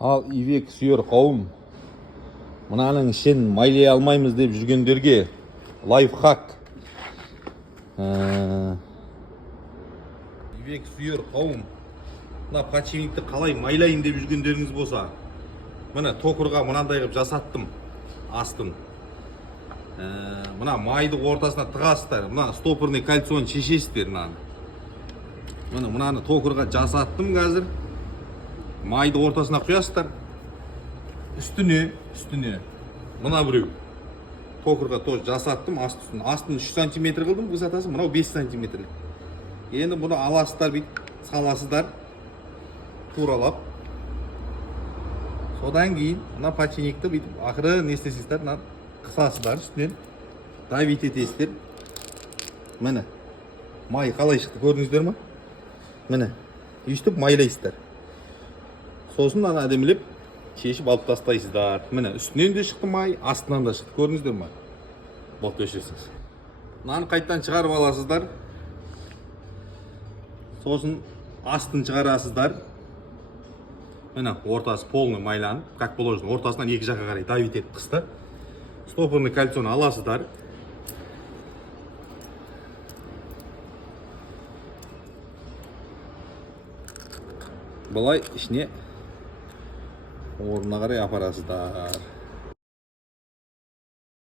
Ал ивек сүйер қауым, мынаның ішін майлай алмаймыз деп жүргендерге лайфхак. Ивек сүйер қауым, мына подшипникті қалай майлайын деп жүргендеріңіз болса, мына токырға мынандай қылып жасаттым астын. Мына майды ортасына тығасыздар, мына стопорный кальцияны шешесіздер. Мынаны токырға жасаттым қазір. Майды ортасына құясыздар. Үстіне мына біреу токырға тоже жасаттым, астын 3 сантиметр қылдым, высотасы мынау 5 сантиметр. Енді бұны аласыздар, бүйтіп саласыздар, туралап. Содан кейін мына подшипникті бүйтіп ақыры не істейсіздер, қысасыздар, үстінен давить етесіздер. Міне май қалай шықты көрдіңіздер ма? Міне өйстіп майлайсыздар. Сосын ана әдемілеп шешіп алып тастайсыздар. Міне үстінен де шықты май, астынан да шықты, көрдіңіздер ма? Болып өшесіз. Мынаны қайттан шығарып аласыздар. Сосын астын шығарасыздар. Міне ортасы полный майланып, как положено, ортасынан екі жаққа қарай давить етіп қысты. Стопорный кальцияны аласыздар. Былай ішіне орнына қарай апарасыздар.